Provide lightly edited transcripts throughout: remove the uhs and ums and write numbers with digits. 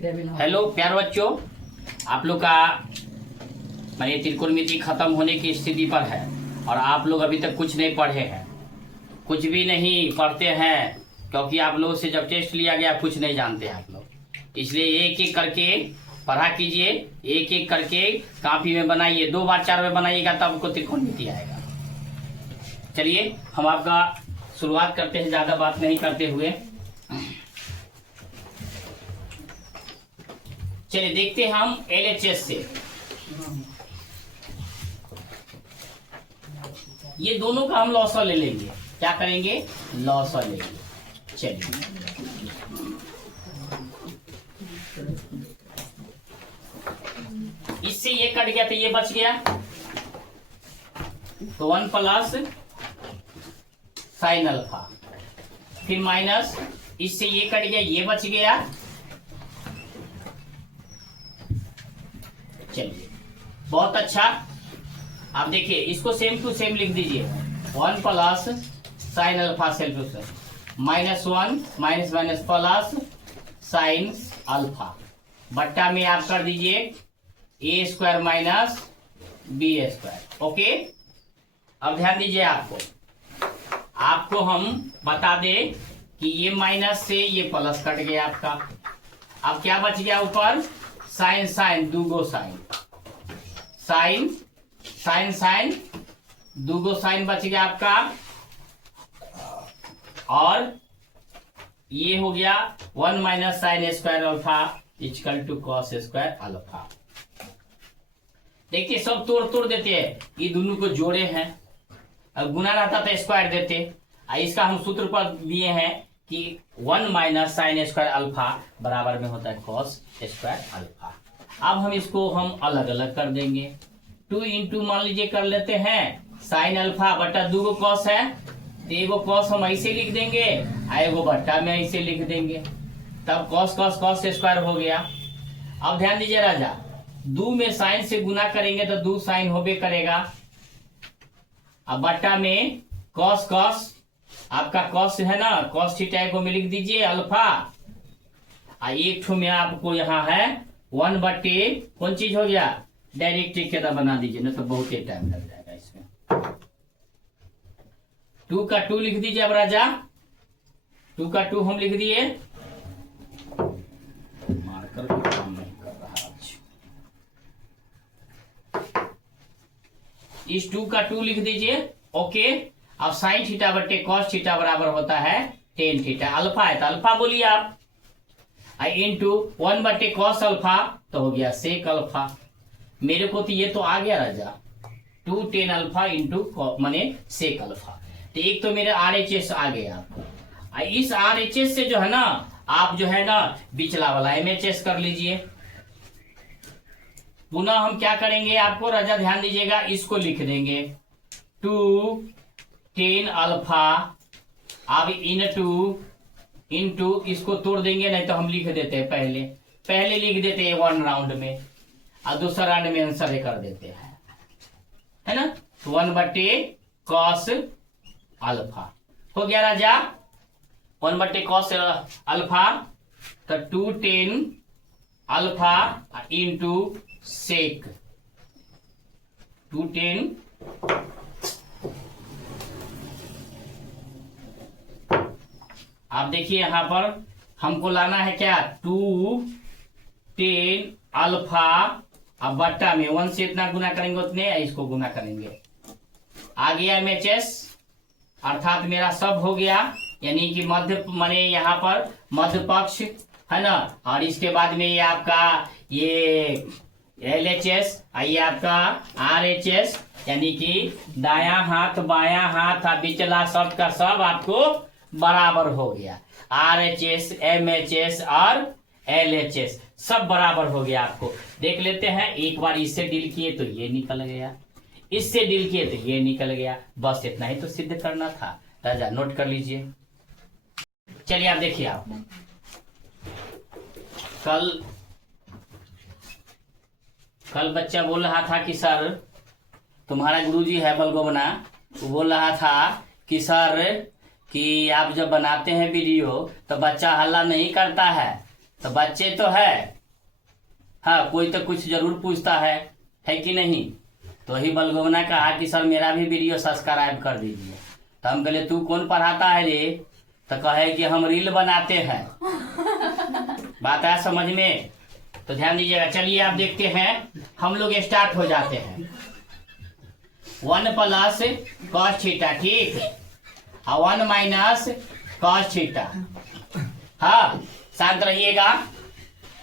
Hello प्यार बच्चों, आप लोग का माने त्रिकोणमिति खत्म होने की स्थिति पर है और आप लोग अभी तक कुछ नहीं पढ़े हैं, कुछ भी नहीं पढ़ते हैं क्योंकि आप लोगों से जब टेस्ट लिया गया कुछ नहीं जानते हैं आप लोग। इसलिए एक एक करके पढ़ा कीजिए, एक एक करके कॉपी में बनाइए, 2 बार 4 बार बनाइएगा तब आपको त्रिकोणमिति आएगा। चलिए हम आपका शुरुआत करते हैं ज्यादा बात नहीं करते हुए। चलिए देखते हैं हम LHS से। ये दोनों का हम लॉसा ले लेंगे। क्या करेंगे? लॉसा लेंगे। चलिए इससे ये कट गया तो ये बच गया, तो 1 प्लस साइन अल्फा, फिर माइनस इससे ये कट गया, ये बच गया। चलिए बहुत अच्छा। आप देखिए इसको सेम टू सेम लिख दीजिए, 1 plus sine alpha self to self minus 1 minus minus plus sine alpha बट्टा में आप कर दीजिए A square minus B square. Okay, अब ध्यान दीजिए, आपको हम बता दें कि ये माइनस से ये प्लस कट गया आपका। अब क्या बच गया ऊपर? साइन साइन दूगो साइन, साइन साइन साइन दूगो साइन बच गया आपका, और ये हो गया 1 minus sine square alpha equal to cos square alpha. देखिए सब तोड़ तोड़ देते हैं, ये दोनों को जोड़े हैं, अब गुना रहता तो स्क्वायर देते। इसका हम सूत्र पर दिए हैं कि 1 माइनस साइन स्क्वायर अल्फा बराबर में होता है कॉस स्क्वायर अल्फा। अब हम इसको अलग अलग कर देंगे। 2 इंटू मान लीजिए कर लेते हैं साइन अल्फा बट्टा 2 कॉस है, तो एगो कॉस हम ऐसे लिख देंगे, एगो बट्टा में ऐसे लिख देंगे, तब कॉस कॉस कॉस स्क्वायर हो गया। अब ध्यान दीजिए राजा, 2 में साइन से गुना करेंगे तो 2 साइन होबे करेगा, अब बट्टा में कॉस कॉस, आपका कॉस है ना, कॉस थीटा को में लिख दीजिए अल्फा, एक ठो में आपको यहाँ है 1 बट्टे कौन चीज हो गया, डायरेक्ट के बना दीजिए, ना तो बहुत ही टाइम लग जाएगा इसमें। 2 का 2 लिख दीजिए। अब राजा 2 का 2 हम लिख दिए, मार्कर को काम नहीं कर रहा आज। इस 2 का 2 लिख दीजिए। ओके, अब साइन थीटा बट्टे कॉस थीटा बराबर होता है टेन थीटा, अल्फा है तो अल्फा बोलिए आप, इंटू 1 बट्टे कॉस अल्फा तो हो गया सेक अल्फा। मेरे को तो ये तो आ गया राजा 2 टेन अल्फा इंटू माने सेक अल्फा, तो एक तो मेरे RHS आ गया। इस RHS से जो है ना आप जो है ना बिचला वाला MHS कर लीजिए। पुनः हम क्या करेंगे, आपको राजा ध्यान दीजिएगा, इसको लिख देंगे 2 टेन अल्फा, अब इंटू इसको तोड़ देंगे, नहीं तो हम लिख देते हैं पहले लिख देते हैं 1 राउंड में और दूसरा राउंड में आंसर कर देते हैं, है ना। 1 बट्टे कॉस अल्फा हो गया राजा, 1 बट्टे कॉस अल्फा, तो 2 tan alpha into sec 2 tan. आप देखिए यहां पर हमको लाना है क्या, 2 टेन अल्फा, अब बट्टा में 1 से इतना गुना करेंगे उतने, इसको गुना करेंगे, आ गया MHS, अर्थात मेरा सब हो गया, यानी कि मध्य माने यहाँ पर मध्य पक्ष है ना, और इसके बाद में ये आपका ये LHS, ये आपका RHS, यानी कि दायां हाथ बायां हाथ बिचला सब का सब आपको बराबर हो गया। RHS MHS और LHS सब बराबर हो गया। आपको देख लेते हैं, एक बार इससे डील किए तो ये निकल गया, इससे डील किए तो ये निकल गया, बस इतना ही तो सिद्ध करना था राजा, नोट कर लीजिए। चलिए आप देखिए, आप कल बच्चा बोल रहा था कि सर तुम्हारा गुरुजी है बलगोबना, वो बोल रहा था कि सर कि आप जब बनाते हैं वीडियो तो बच्चा हल्ला नहीं करता है, तो बच्चे तो है, हाँ कोई तो कुछ जरूर पूछता है कि नहीं। तो ही बलगोमना कहा कि सर मेरा भी वीडियो सब्सक्राइब कर दीजिए। तो हम कहले तू कौन पढ़ाता है रे? तो कहे कि हम रील बनाते हैं। बात आया समझ में? तो ध्यान दीजिएगा। चलिए आप देखते हैं, हम लोग स्टार्ट हो जाते हैं। 1 प्लस कॉस थीटा, ठीक, और 1 माइनस कॉस थीटा। हाँ शांत रहिएगा।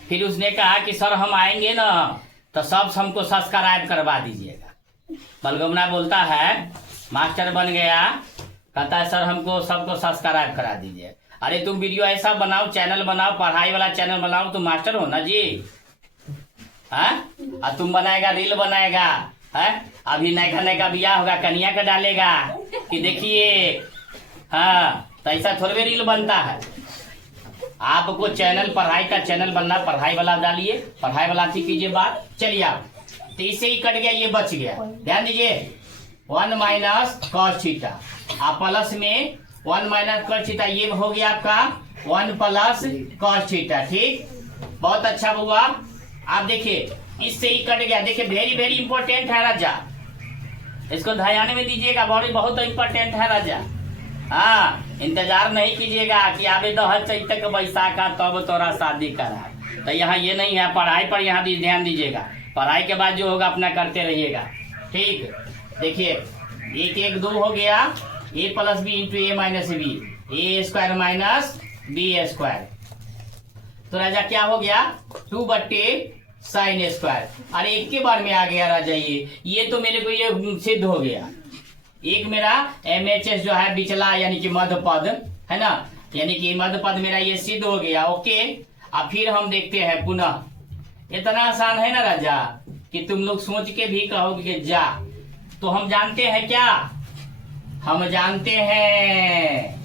फिर उसने कहा कि सर हम आएंगे ना तो सब हमको सब्सक्राइब करवा दीजिएगा। बलगोमना बोलता है मास्टर बन गया, कहता है सर हमको सबको सब्सक्राइब करा दीजिए। अरे तुम वीडियो ऐसा बनाओ, चैनल बनाओ, पढ़ाई वाला चैनल बनाओ, तुम मास्टर हो ना जी। और तुम बनाएगा रील बनाएगा है? अभी नैका नैका बियाह होगा, कन्या का डालेगा कि देखिए। हाँ तो ऐसा थोड़े रील बनता है। आपको चैनल, पढ़ाई का चैनल बनना, पढ़ाई वाला डालिए, पढ़ाई वाला थी कीजिए बात। चलिए आप, तो इससे ही कट गया, ये बच गया। ध्यान दीजिए 1 माइनस कॉस थीटा, आप प्लस में 1 माइनस कॉस थीटा, ये हो गया आपका 1 प्लस कॉस थीटा, ठीक। बहुत अच्छा हुआ। आप देखिए इससे ही कट गया। देखिए वेरी वेरी इंपॉर्टेंट है राजा, इसको ध्यान में दीजिएगा, बहुत इंपॉर्टेंट है राजा। हाँ इंतजार नहीं कीजिएगा कि आगे 10 चैत बैसाखा तब तोरा शादी करा। तो यहाँ ये नहीं है, पढ़ाई पर यहाँ ध्यान दीजिएगा। पढ़ाई के बाद जो होगा अपना करते रहिएगा, ठीक। देखिए 1 1 2 हो गया, a plus B into A minus B, A square minus B square. तो राजा क्या हो गया 2 बट्टे साइन स्क्वायर। अरे एक के बार में आ गया राजा, ये तो मेरे को ये सिद्ध हो गया। एक मेरा MHS जो है बिचला यानी कि मध्य पद है ना, यानी कि मध्य पद मेरा ये सिद्ध हो गया। ओके, अब फिर हम देखते हैं पुनः। इतना आसान है ना राजा कि तुम लोग सोच के भी कहोगे कि जा। तो हम जानते हैं क्या, हम जानते हैं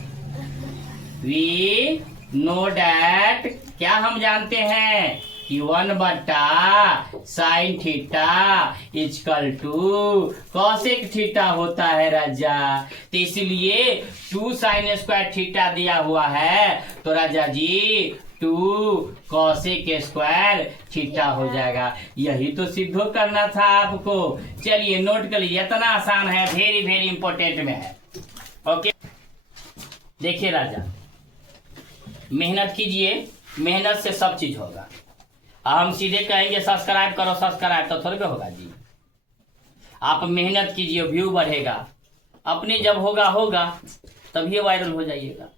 वी नो डैट, क्या हम जानते हैं कि 1 बट्टा sine theta is equal to cosec theta होता है राजा। तो इसलिए 2 साइन स्क्वायर थीटा दिया हुआ है, तो राजा जी 2 कॉसेक स्क्वायर थीटा हो जाएगा। यही तो सिद्ध करना था आपको। चलिए नोट कर लीजिए, इतना आसान है, वेरी वेरी इंपॉर्टेंट में है। ओके देखिए राजा, मेहनत कीजिए, मेहनत से सब चीज होगा। हम सीधे कहेंगे सब्सक्राइब करो सब्सक्राइब, तो थोड़े होगा जी। आप मेहनत कीजिए, व्यू बढ़ेगा। अपने जब होगा होगा तभी वायरल हो जाइएगा।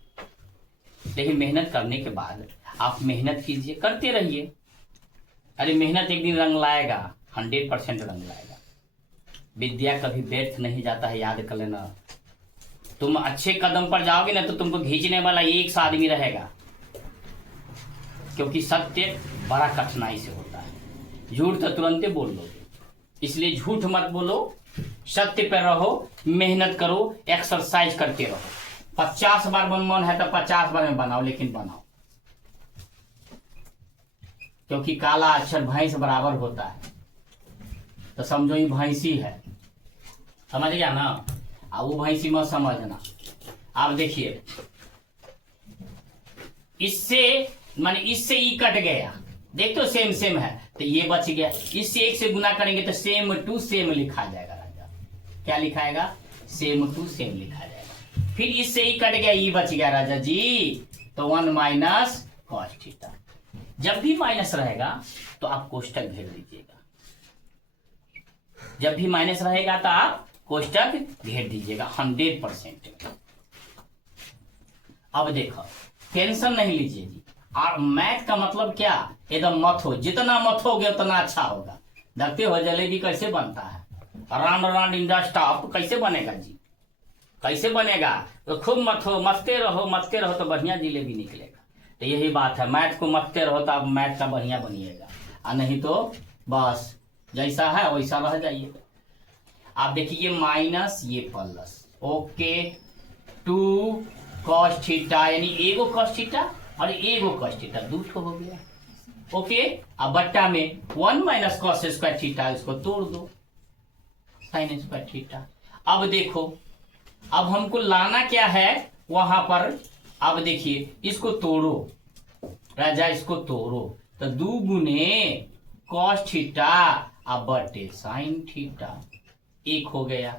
लेकिन मेहनत करने के बाद आप मेहनत कीजिए, करते रहिए। अरे मेहनत एक दिन रंग लाएगा, 100% रंग लाएगा। विद्या कभी व्यर्थ नहीं जाता है, याद कर लेना। तुम अच्छे कदम पर जाओगे ना तो तुमको खींचने वाला एक सा आदमी रहेगा, क्योंकि सत्य बड़ा कठिनाई से होता है। झूठ तो तुरंत बोल लोगे, इसलिए झूठ मत बोलो, सत्य पर रहो, मेहनत करो, एक्सरसाइज करते रहो। 50 बार मन है तो 50 बार में बनाओ, लेकिन बनाओ। क्योंकि काला अक्षर भैंस बराबर होता है, तो समझो ये भैंसी है, समझ गया ना। अब वो भैंसी मत समझना। आप देखिए इससे माने इससे ई कट गया, देख तो सेम सेम है, तो ये बच गया। इससे 1 से गुना करेंगे तो सेम टू सेम लिखा जाएगा राजा। क्या लिखाएगा? सेम टू सेम लिखा जाएगा। फिर इससे ही कट गया, ई बच गया राजा जी, तो 1 माइनस कॉस थीटा। जब भी माइनस रहेगा तो आप कोष्टक घेर दीजिएगा। जब भी माइनस रहेगा तो आप कोष्टक घेर दीजिएगा 100%। अब देखो टेंशन नहीं लीजिए जी। और मैथ का मतलब क्या, एकदम मत हो, जितना मत होगे उतना अच्छा होगा। देखते हो जलेबी कैसे बनता है, round round in the stop, कैसे बनेगा जी, कैसे बनेगा? तो खूब मत हो, मस्ते रहो तो बढ़िया जिलेबी निकलेगा। तो यही बात है, मैथ को मस्ते रहो तो आप मैथ का बढ़िया बनिएगा, और नहीं तो बस जैसा है वैसा रह जाइएगा। आप देखिए माइनस ये प्लस, ओके 2 कॉस थीटा, यानी एगो कॉस थीटा और एगो कॉस थीटा, 2 हो गया। ओके, अब बट्टा में 1 माइनस कॉस स्क्वायर थीटा, इसको तोड़ दो साइन स्क्वायर थीटा। अब देखो, अब हमको लाना क्या है वहां पर। अब देखिए इसको तोड़ो, राजा इसको तोड़ो, तो 2 गुने कॉस थीटा अब बटे साइन थीटा 1 हो गया।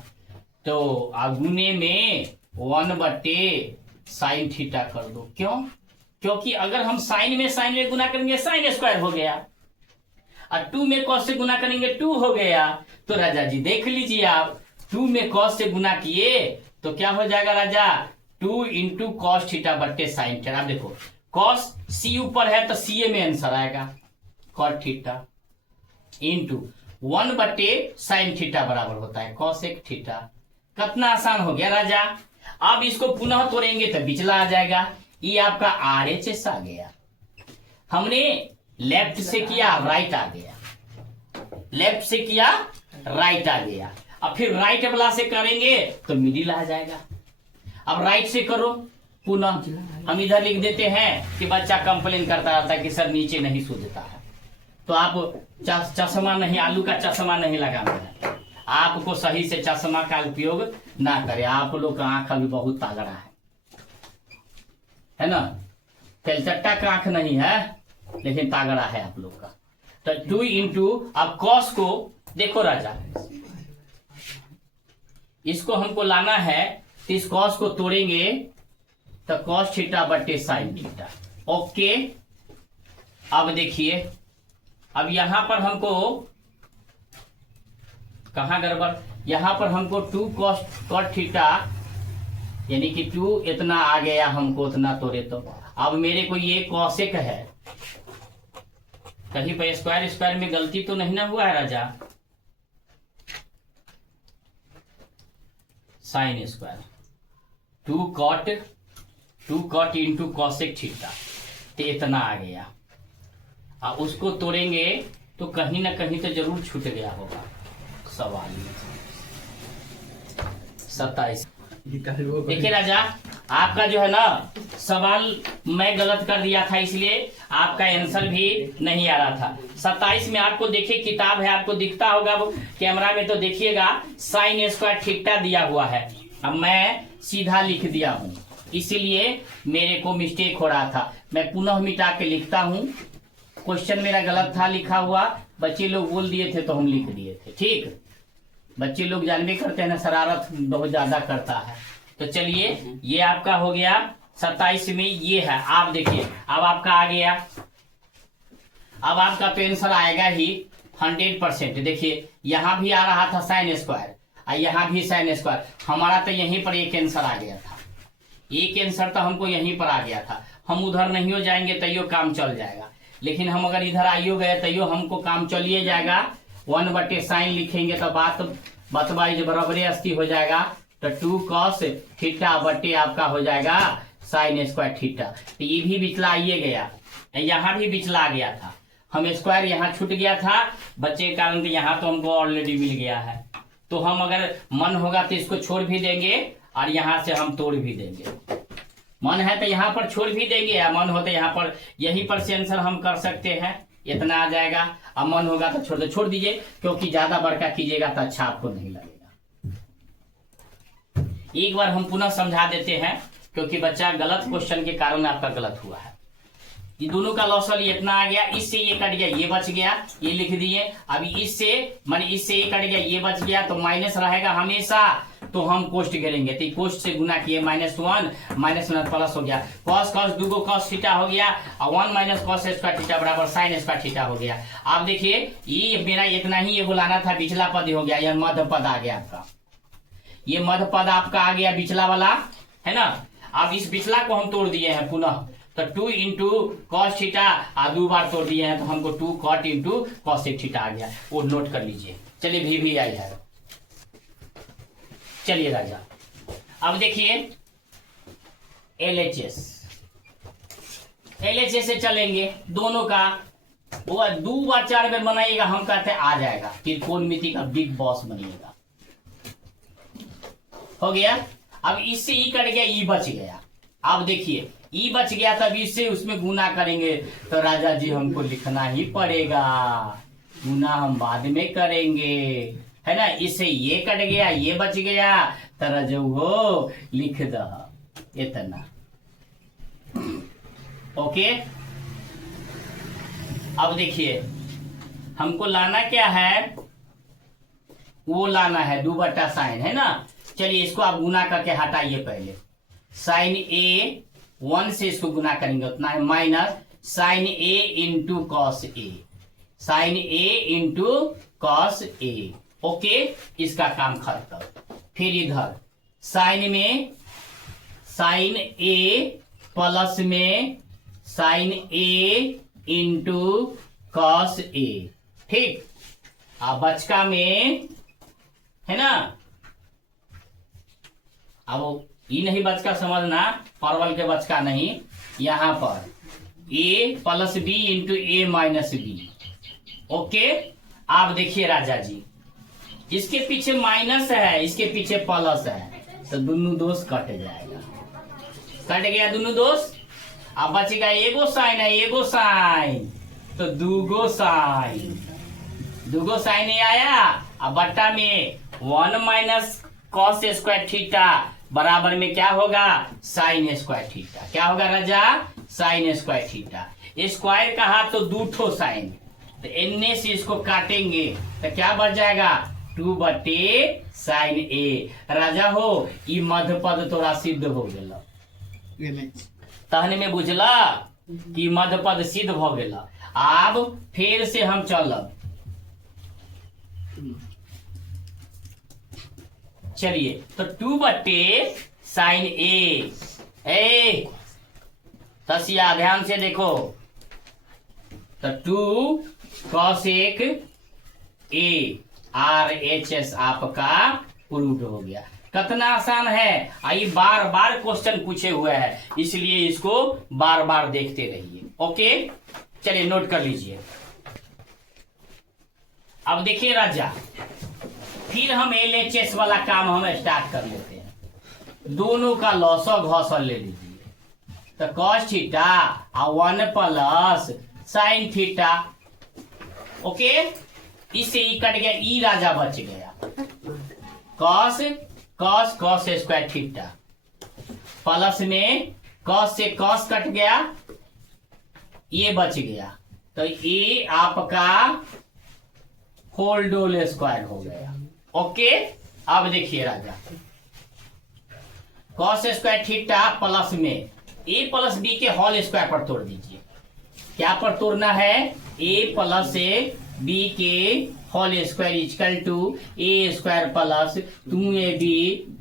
तो गुने में 1 बटे साइन थीटा कर दो। क्यों? क्योंकि अगर हम साइन में गुना करेंगे साइन स्क्वायर हो गया, और 2 में कॉस से गुना करेंगे 2 हो गया। तो राजा जी देख लीजिए आप, 2 में कॉस से गुना किए तो क्या हो जाएगा राजा, 2 इंटू कॉस थीटा बट्टे साइन थीटा। आप देखो कॉस सी ऊपर है तो सी ए में आंसर आएगा कॉट थीटा, इंटू 1 बट्टे साइन थीटा बराबर होता है कॉस एक थीटा। कितना आसान हो गया राजा। अब इसको पुनः तोड़ेंगे तो बिचला आ जाएगा, ये आपका आर एच एस आ गया। हमने लेफ्ट से किया राइट आ गया, लेफ्ट से किया राइट आ गया। अब फिर राइट वाला से करेंगे तो मिडिल आ जाएगा। अब राइट से करो पुनः, हम इधर लिख देते हैं कि बच्चा कंप्लेन करता रहता है कि सर नीचे नहीं सूझता है, तो आप चश्मा नहीं, आलू का चश्मा नहीं लगाना है, आपको सही से चश्मा का उपयोग ना करें। आप लोग का आंख अभी बहुत तागड़ा है ना, तेलचट्टा का आंख नहीं है लेकिन तागड़ा है आप लोग का। तो 2 इंटू, अब कॉस को देखो राजा, इसको हमको लाना है तो इस कॉस को तोड़ेंगे तो कॉस थीटा बटे साइन थीटा। ओके, अब देखिए, अब यहां पर हमको कहां गड़बड़, यहां पर हमको 2 कॉट थीटा यानी कि 2 इतना आ गया, हमको उतना तोड़े तो अब मेरे को ये कॉसेक है, कहीं पर स्क्वायर स्क्वायर में गलती तो नहीं ना हुआ है राजा। Sine square 2 cot into cosec theta, तो इतना आ गया। अब उसको तोड़ेंगे तो कहीं ना कहीं तो जरूर छूट गया होगा सवाल में। 27 देखिए राजा, आपका जो है ना सवाल मैं गलत कर दिया था, इसलिए आपका आंसर भी नहीं आ रहा था। 27 में आपको देखिए किताब है, आपको दिखता होगा वो कैमरा में, तो देखिएगा साइन स्क्वायर थीटा दिया हुआ है। अब मैं सीधा लिख दिया हूं, इसीलिए मेरे को मिस्टेक हो रहा था। मैं पुनः मिटा के लिखता हूं, क्वेश्चन मेरा गलत था लिखा हुआ, बच्चे लोग बोल दिए थे तो हम लिख दिए थे। ठीक, बच्चे लोग जानबे करते हैं ना, शरारत बहुत ज्यादा करता है। तो चलिए ये आपका हो गया 27 में ये है। आप देखिए अब आपका आ गया, अब आपका तो आंसर आएगा ही 100%। देखिए यहां भी आ रहा था साइन स्क्वायर और यहां भी साइन स्क्वायर, हमारा तो यहीं पर एक आंसर आ गया था, एक आंसर तो हमको यहीं पर आ गया था। हम उधर नहीं हो जाएंगे तैयो काम चल जाएगा, लेकिन हम अगर इधर आइयो गए तैयो हमको काम चलिए जाएगा। 1 बटे साइन लिखेंगे तो बतवा बराबरी अस्ती हो जाएगा, तो 2 कॉस थीटा बटे आपका हो जाएगा साइन स्क्वायर थीटा। तो ये भी बिचला आइए गया, यहाँ भी बिचला आ गया था, हम स्क्वायर यहाँ छूट गया था बच्चे के कारण, तो यहाँ तो हमको ऑलरेडी मिल गया है। तो हम अगर मन होगा तो इसको छोड़ भी देंगे और यहाँ से हम तोड़ भी देंगे। मन है तो यहाँ पर छोड़ भी देंगे, या मन हो तो यहाँ पर यहीं पर से आंसर हम कर सकते हैं, इतना आ जाएगा। अब मन होगा तो छोड़ दीजिए, क्योंकि ज्यादा बड़का कीजिएगा तो अच्छा आपको नहीं लगेगा। एक बार हम पुनः समझा देते हैं, क्योंकि बच्चा गलत क्वेश्चन के कारण आपका गलत हुआ है। ये दोनों का लॉसल इतना आ गया, इससे ये कट गया, ये बच गया, ये लिख दिए। अभी इससे माने इससे ये कट गया, ये बच गया, तो माइनस रहेगा हमेशा, तो हम कोष्ट घेरेंगे। तो कोष्ट से गुना किए -1 प्लस हो गया, कॉस कॉस 2 को कॉस थीटा हो गया, और 1 माइनस कॉस स्क्वायर थीटा बराबर साइन स्क्वायर थीटा हो गया। आप देखिए ये मेरा इतना ही ये बुलाना था, पिछला पद हो गया, यह मध्य पद आ गया आपका, ये मध्य पद आपका आ गया पिछला वाला, है ना। अब इस पिछला को हम तोड़ दिए हैं पुनः, तो 2 इंटू कॉस थीटा 2 बार तोड़ दिए हैं, तो हमको 2 कॉट इंटू कॉस थीटा आ गया, वो नोट कर लीजिए। चलिए भी आई है। चलिए राजा, अब देखिए LHS से चलेंगे, दोनों का वो 2 बार 4 बार बनाइएगा, हम कहते हैं आ जाएगा, त्रिकोणमिति का बिग बॉस बनिएगा। हो गया। अब इससे ई कट गया, ई बच गया। अब देखिए ई बच गया, तब इससे उसमें गुना करेंगे, तो राजा जी हमको लिखना ही पड़ेगा, गुना हम बाद में करेंगे, है ना। इससे ये कट गया, ये बच गया, तरह जो हो लिख दो इतना। ओके, अब देखिए हमको लाना क्या है, वो लाना है 2 साइन, है ना। चलिए इसको आप गुना करके हटाइए पहले। साइन ए 1 से इसको गुना करेंगे उतना है, minus sign A into cos A, sign A into cos A. Okay, इसका काम खत्म। फिर इधर साइन में साइन ए प्लस में sign A into cos A, ठीक। अब बचका में है ना, अब ये नहीं बचका समझना, परवल के बचका नहीं, यहां पर ए plus B into A minus B. Okay, आप देखिए राजा जी, इसके पीछे माइनस है, इसके पीछे प्लस है, तो दोनों दोस्त कट जाएगा। कट गया दोनों दोस्त। अब बचेगा एगो साइन है, एगो साइन, तो दूगो साइन, दूगो साइन ये आया। अब बट्टा में 1 माइनस कॉस स्क्वायर थीटा बराबर में क्या होगा, साइन स्क्वायर थीटा। क्या होगा राजा, साइन स्क्वायर थीटा। स्क्वायर कहा तो 2 साइन, तो एन से इसको काटेंगे तो क्या बच जाएगा, 2/साइन ए। राजा हो ये मध्य पद तोरा सिद्ध हो गया, तहने में बुझला कि मध्य पद सिद्ध हो गया। अब फिर से हम चलब, चलिए तो 2/साइन ए, तसिया ध्यान से देखो, तो 2 cos ए RHS आपका प्रूव हो गया। कितना आसान है, आई बार बार क्वेश्चन पूछे हुए हैं, इसलिए इसको बार बार देखते रहिए। ओके, चलिए नोट कर लीजिए। अब देखिए राजा, फिर हम LHS वाला काम हम स्टार्ट कर लेते हैं। दोनों का लॉसो घौसल ले लीजिए, तो cos थीटा और 1 प्लस साइन थीटा। ओके, इससे ई कट गया, ई राजा बच गया, cos cos cos square theta plus में कॉस से कॉस कट गया, ये बच गया, तो ये आपका होल डोल स्क्वायर हो गया। ओके, अब देखिए राजा, कॉस स्क्वायर थीटा प्लस में ए प्लस बी के होल स्क्वायर पर तोड़ दीजिए। क्या पर तोड़ना है, ए प्लस ए बी के whole square equal to A square plus 2ab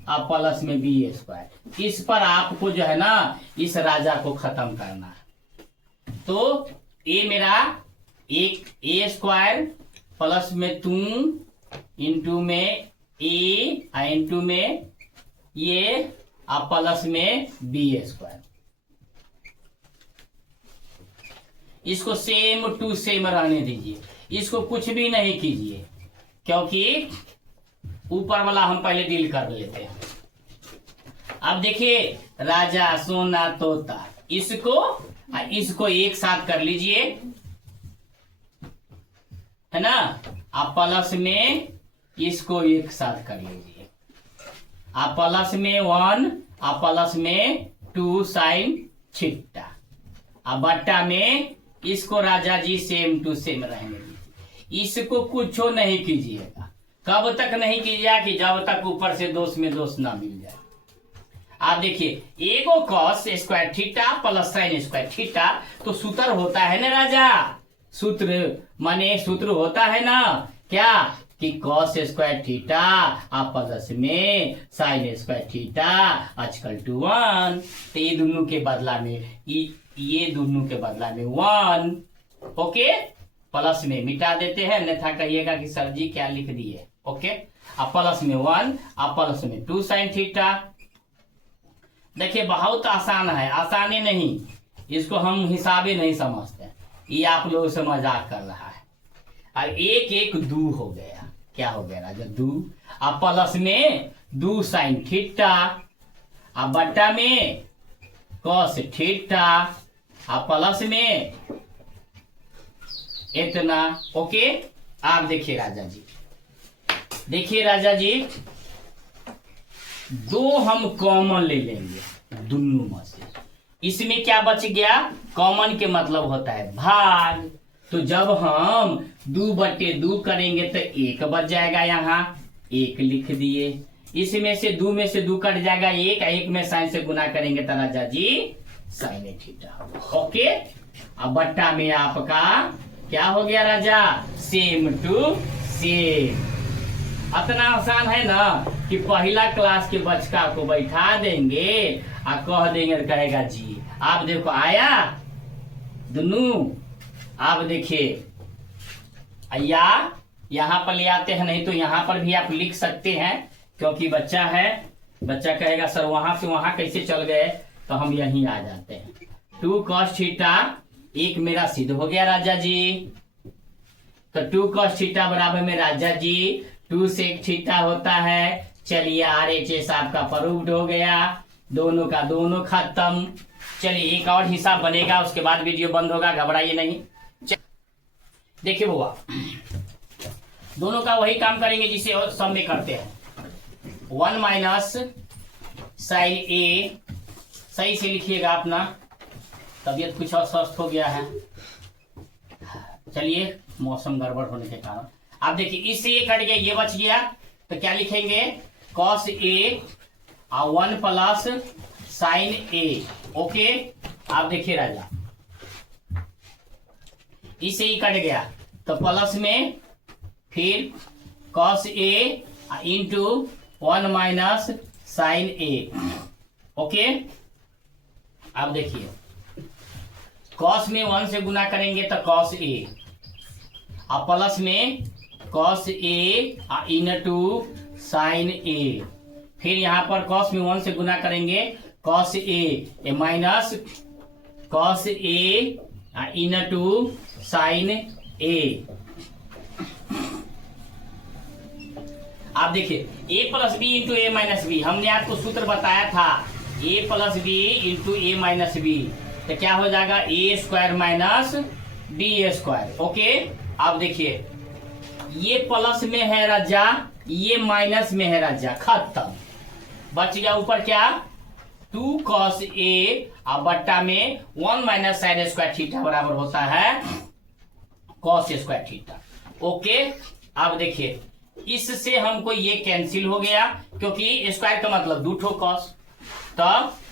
और प्लस में बी स्क्वायर। इस पर आपको जो है ना इस राजा को खत्म करना है। तो ए मेरा एक ए स्क्वायर प्लस में 2 इंटू में ए इंटू में ये और प्लस में बी स्क्वायर। इसको सेम टू सेम रहने दीजिए, इसको कुछ भी नहीं कीजिए, क्योंकि ऊपर वाला हम पहले डील कर लेते हैं। अब देखिए राजा सोना तोता, इसको एक साथ कर लीजिए, है ना। आप प्लस में इसको एक साथ कर लीजिए, आप प्लस में 1 आप प्लस में 2 साइन थीटा, अब बट्टा में इसको राजा जी सेम टू सेम रहने दीजिए, इसको कुछ नहीं कीजिएगा। कब तक नहीं कीजिएगा कि जब तक ऊपर से दोष में दोष ना मिल जाए। आप देखिए एगो cos square theta plus sign square theta, तो सूत्र होता है ना राजा, सूत्र माने सूत्र होता है ना क्या, कि कॉस स्क्वायर थीटा आप प्लस में sine square theta equal to 1। तो ये दोनों के बदला में ये दोनों के बदला में 1। ओके, प्लस में मिटा देते हैं, अन्यथा कहिएगा कि सर जी क्या लिख दिए। ओके, अब प्लस में 1 अब प्लस में 2 साइन थीटा। देखिए बहुत आसान है, आसानी नहीं, इसको हम हिसाबे नहीं समझते, ये आप लोगों से मजाक कर रहा है। और एक एक 2 हो गया, क्या हो गया राजा 2, अब प्लस में 2 साइन थीटा, अब बट्टा में कॉस थीटा, अब प्लस में इतना। ओके, आप देखिए राजा जी, देखिए राजा जी, 2 हम कॉमन ले लेंगे दोनों में से, इसमें क्या बच गया, कॉमन के मतलब होता है भाग, तो जब हम 2/2 करेंगे तो 1 बच जाएगा, यहाँ 1 लिख दिए। इसमें से 2 में से 2 कट जाएगा, 1 में साइन से गुना करेंगे तो राजा जी साइन थीटा। ओके, अब बट्टा में आपका क्या हो गया राजा, सेम टू सेम। इतना आसान है ना कि पहला क्लास के बच्चा को बैठा देंगे और कह देंगे, कहेगा जी। आप देखो आया दोनों, आप देखिए या यहाँ पर ले आते हैं, नहीं तो यहाँ पर भी आप लिख सकते हैं, क्योंकि बच्चा है, बच्चा कहेगा सर वहां से वहां कैसे चल गए, तो हम यहीं आ जाते हैं। 2 cos थीटा, एक मेरा सिद्ध हो गया राजा जी। तो 2 cos थीटा बराबर में राजा जी 2 sec थीटा होता है। चलिए RHS आपका प्रूव्ड हो गया, दोनों का दोनों खत्म। चलिए एक और हिसाब बनेगा, उसके बाद वीडियो बंद होगा, घबराइए नहीं। देखिए बुआ, दोनों का वही काम करेंगे जिसे सब में करते हैं। 1 माइनस साइन ए, सही से लिखिएगा अपना, तबीयत कुछ अस्वस्थ हो गया है, चलिए मौसम गड़बड़ होने के कारण। आप देखिए इससे ये कट गया, ये बच गया, तो क्या लिखेंगे, cos ए और 1 प्लस साइन ए। ओके, आप देखिए राजा, इससे ही कट गया तो प्लस में फिर cos A into 1 minus sign A. Okay, आप देखिए cos में 1 से गुना करेंगे तो cos ए, और प्लस में cos ए इंटू साइन ए। फिर यहाँ पर cos में 1 से गुना करेंगे cos A minus cos A into sine A. आप देखिए a plus B into A minus B, हमने आपको सूत्र बताया था, a plus B into A minus B, तो क्या हो जाएगा A square minus B square. Okay, आप और ये प्लस में है राजा, ये माइनस में है राजा, खत्म। बच गया ऊपर क्या, 2 cos ए और बट्टा में 1 माइनस साइन स्क्वायर थीटा बराबर होता है cos स्क्वायर थीटा। ओके, आप देखिए इससे हमको ये कैंसिल हो गया, क्योंकि स्क्वायर का मतलब 2 ठो cos, तो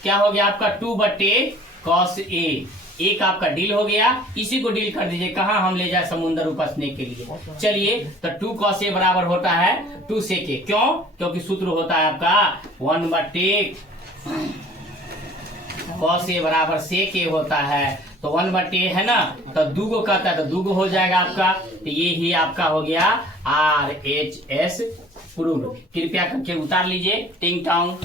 क्या हो गया आपका 2/cos ए, एक आपका डील हो गया। इसी को डील कर दीजिए, कहाँ हम ले जाए समुद्र उपसने के लिए। चलिए तो 2 cos ए बराबर होता है 2 sec ए, क्यों, क्योंकि सूत्र होता है आपका 1/cos ए बराबर sec ए होता है, तो 1/a है ना, तो 2 को कहता है तो 2 को हो जाएगा आपका, तो ये ही आपका हो गया RHS प्रूव्ड। कृपया करके उतार लीजिए, टिंग टोंग।